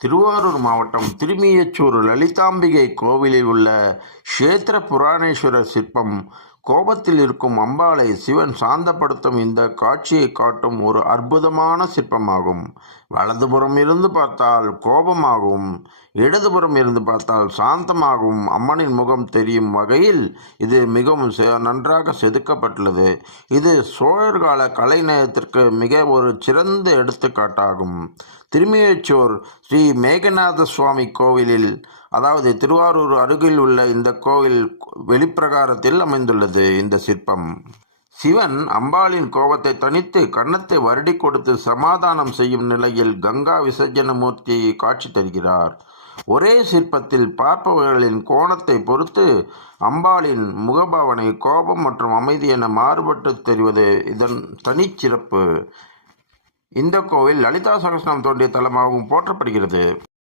திருவாரூர் மாவட்டம் திருமியச்சூர் லலிதாம்பிகை கோவிலில் உள்ள க்ஷேத்திர புராணேஸ்வரர் சிற்பம் கோபத்தில் இருக்கும் அம்பாளை சிவன் சாந்தப்படுத்தும் இந்த காட்சியை காட்டும் ஒரு அற்புதமான சிற்பமாகும். வலதுபுறம் இருந்து பார்த்தால் கோபமாகவும் இடதுபுறம் இருந்து பார்த்தால் சாந்தமாகவும் அம்மனின் முகம் தெரியும் வகையில் இது மிகவும் நன்றாக செதுக்கப்பட்டுள்ளது. இது சோழர் கால கலைநயத்திற்கு மிக ஒரு சிறந்த எடுத்துக்காட்டாகும். திருமியச்சூர் ஸ்ரீ மேகநாத சுவாமி கோவிலில், அதாவது திருவாரூர் அருகில் உள்ள இந்த கோவில் வெளிப்பிரகாரத்தில் அமைந்துள்ளது. இந்த சிற்பம் சிவன் அம்பாளின் கோபத்தை தணித்து கன்னத்தை வருடி கொடுத்து சமாதானம் செய்யும் நிலையில் கங்கா விசர்ஜன மூர்த்தியை காட்சி தருகிறார். ஒரே சிற்பத்தில் பார்ப்பவர்களின் கோணத்தை பொறுத்து அம்பாளின் முகபாவனை கோபம் மற்றும் அமைதி என மாறுபட்டு தெரிவது இதன் தனிச்சிறப்பு. இந்த கோவில் லலிதா சகஸ்ரநாமம் தோன்றிய தலமாகவும் போற்றப்படுகிறது.